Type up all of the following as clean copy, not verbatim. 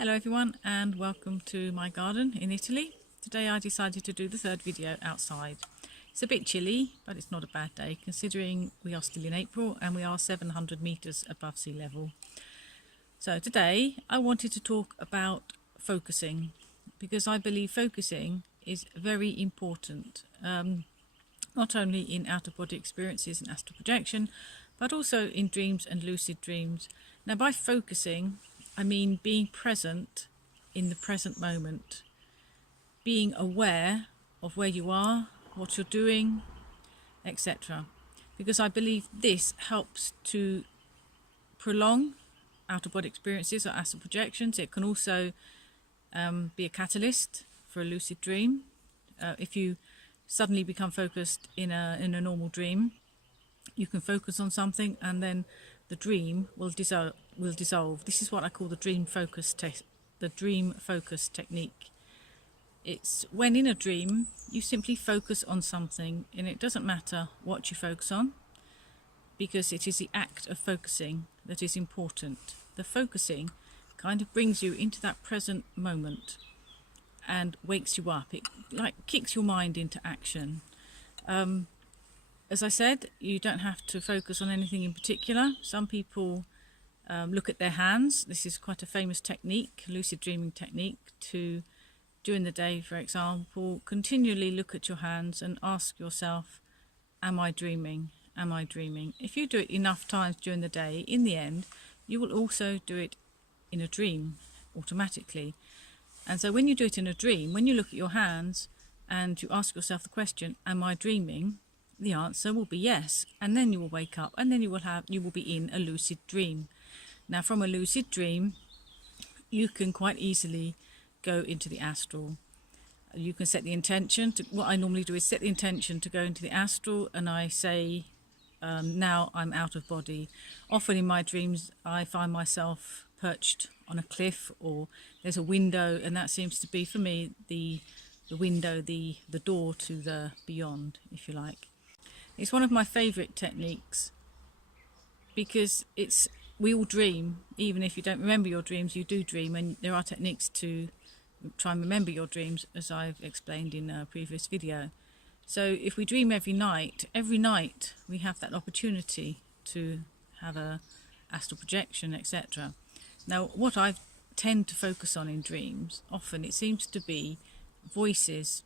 Hello everyone and welcome to my garden in Italy. Today I decided to do the third video outside. It's a bit chilly, but it's not a bad day considering we are still in April and we are 700 meters above sea level. So today I wanted to talk about focusing because I believe focusing is very important, not only in out-of-body experiences and astral projection, but also in dreams and lucid dreams. Now by focusing, I mean being present in the present moment, being aware of where you are, what you're doing, etc. Because I believe this helps to prolong out-of-body experiences or astral projections. It can also be a catalyst for a lucid dream. If you suddenly become focused in a normal dream, you can focus on something and then the dream will dissolve. This is what I call the dream focus technique. It's when in a dream you simply focus on something, and it doesn't matter what you focus on because it is the act of focusing that is important. The focusing kind of brings you into that present moment and wakes you up. It like kicks your mind into action. As I said, you don't have to focus on anything in particular. Some people look at their hands. This is quite a famous technique, lucid dreaming technique, to during the day, for example, continually look at your hands and ask yourself, am I dreaming? Am I dreaming? If you do it enough times during the day, in the end, you will also do it in a dream automatically. And so when you do it in a dream, when you look at your hands and you ask yourself the question, am I dreaming? The answer will be yes, and then you will wake up and then you will be in a lucid dream. Now from a lucid dream you can quite easily go into the astral. You can set the intention to, what I normally do is set the intention to go into the astral, and I say now I'm out of body. Often in my dreams I find myself perched on a cliff, or there's a window, and that seems to be for me the window, the door to the beyond, if you like. It's one of my favourite techniques because we all dream. Even if you don't remember your dreams, you do dream, and there are techniques to try and remember your dreams, as I've explained in a previous video. So if we dream every night we have that opportunity to have a astral projection, etc. Now what I tend to focus on in dreams, often it seems to be voices.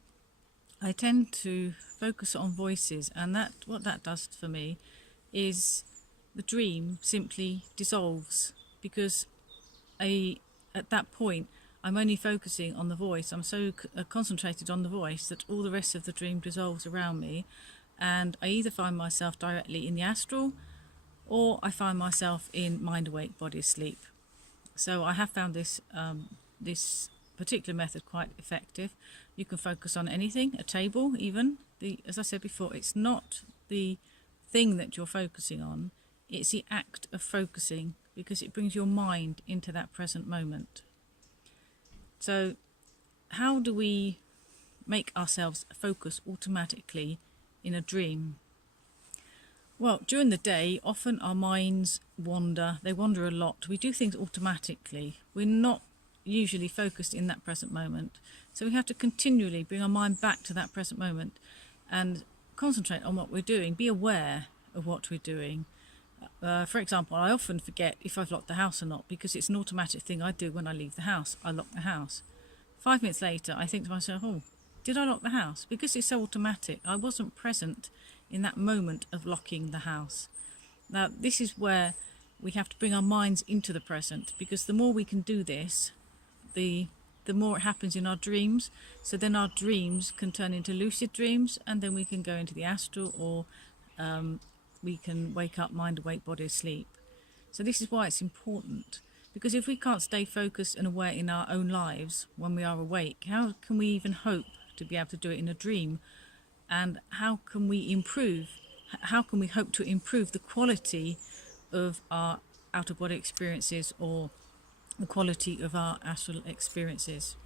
I tend to focus on voices, and what that does for me is the dream simply dissolves, because at that point I'm only focusing on the voice. I'm so concentrated on the voice that all the rest of the dream dissolves around me, and I either find myself directly in the astral or I find myself in mind awake, body asleep. So I have found this particular method quite effective. You can focus on anything, a table even. As I said before, it's not the thing that you're focusing on, it's the act of focusing, because it brings your mind into that present moment. So how do we make ourselves focus automatically in a dream? Well, during the day, often our minds wander. They wander a lot. We do things automatically. We're not usually focused in that present moment. So we have to continually bring our mind back to that present moment and concentrate on what we're doing. Be aware of what we're doing. For example, I often forget if I've locked the house or not, because it's an automatic thing I do when I leave the house. I lock the house. 5 minutes later, I think to myself, oh, did I lock the house? Because it's so automatic. I wasn't present in that moment of locking the house. Now, this is where we have to bring our minds into the present, because the more we can do this, the more it happens in our dreams. So then our dreams can turn into lucid dreams, and then we can go into the astral, or we can wake up mind awake, body asleep. So this is why it's important, because if we can't stay focused and aware in our own lives when we are awake, how can we even hope to be able to do it in a dream? And how can we hope to improve the quality of our out-of-body experiences, or the quality of our astral experiences?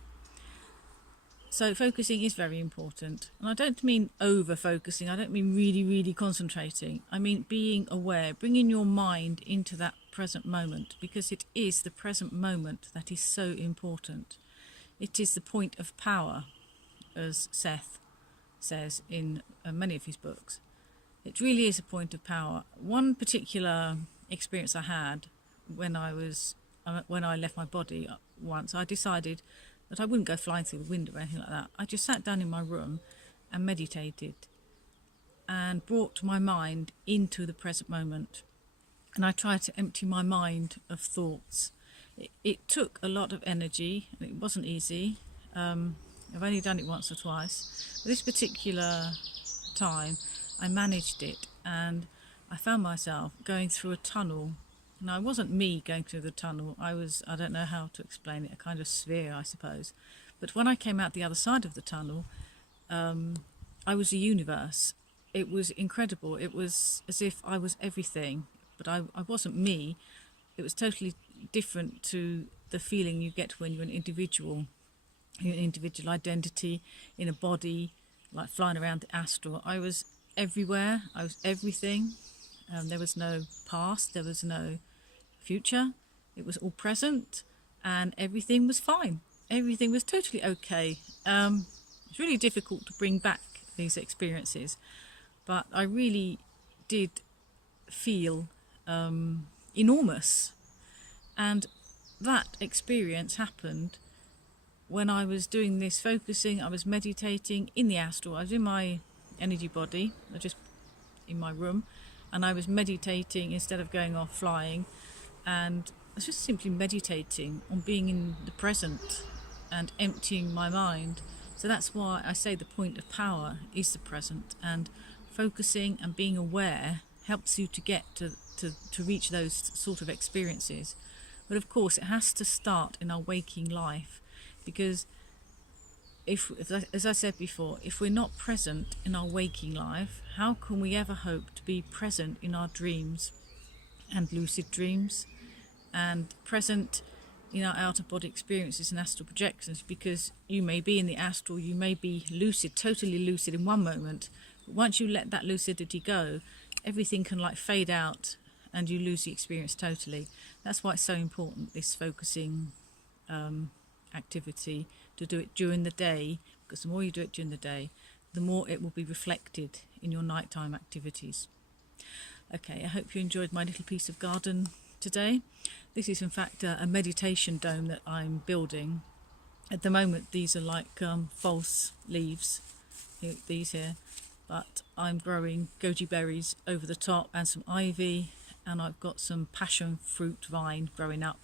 So focusing is very important. And I don't mean over focusing. I don't mean really, really concentrating. I mean being aware, bringing your mind into that present moment, because it is the present moment that is so important. It is the point of power, as Seth says in many of his books. It really is a point of power. One particular experience I had when I left my body once, I decided that I wouldn't go flying through the window or anything like that. I just sat down in my room and meditated and brought my mind into the present moment. And I tried to empty my mind of thoughts. It took a lot of energy and it wasn't easy. I've only done it once or twice. But this particular time, I managed it, and I found myself going through a tunnel. Now, it wasn't me going through the tunnel. I don't know how to explain it, a kind of sphere, I suppose. But when I came out the other side of the tunnel, I was a universe. It was incredible. It was as if I was everything, but I wasn't me. It was totally different to the feeling you get when you're an individual, your individual identity in a body, like flying around the astral. I was everywhere. I was everything. There was no past. There was no future. It was all present, and everything was fine. Everything was totally okay. It's really difficult to bring back these experiences, but I really did feel enormous. And that experience happened when I was doing this focusing. I was meditating in the astral. I was in my energy body, just in my room, and I was meditating instead of going off flying, and I was just simply meditating on being in the present and emptying my mind. So that's why I say the point of power is the present, and focusing and being aware helps you to get to reach those sort of experiences. But of course it has to start in our waking life, because as I said before, if we're not present in our waking life, how can we ever hope to be present in our dreams and lucid dreams, and present in our out-of-body experiences and astral projections? Because you may be in the astral, you may be lucid, totally lucid in one moment, but once you let that lucidity go, everything can like fade out and you lose the experience totally. That's why it's so important, this focusing activity, to do it during the day, because the more you do it during the day, the more it will be reflected in your nighttime activities. Okay, I hope you enjoyed my little piece of garden today. This is in fact a meditation dome that I'm building. At the moment these are like false leaves, these here, but I'm growing goji berries over the top and some ivy, and I've got some passion fruit vine growing up.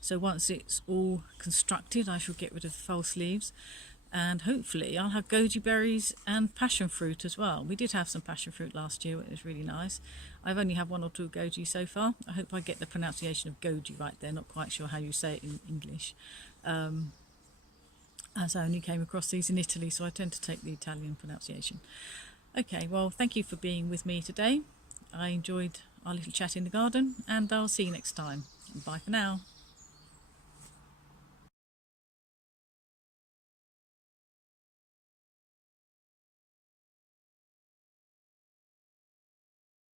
So once it's all constructed, I shall get rid of the false leaves, and hopefully I'll have goji berries and passion fruit as well. We did have some passion fruit last year, it was really nice. I've only had 1 or 2 goji so far. I hope I get the pronunciation of goji right there, not quite sure how you say it in English. As I only came across these in Italy, so I tend to take the Italian pronunciation. Okay, well, thank you for being with me today. I enjoyed our little chat in the garden, and I'll see you next time. Bye for now.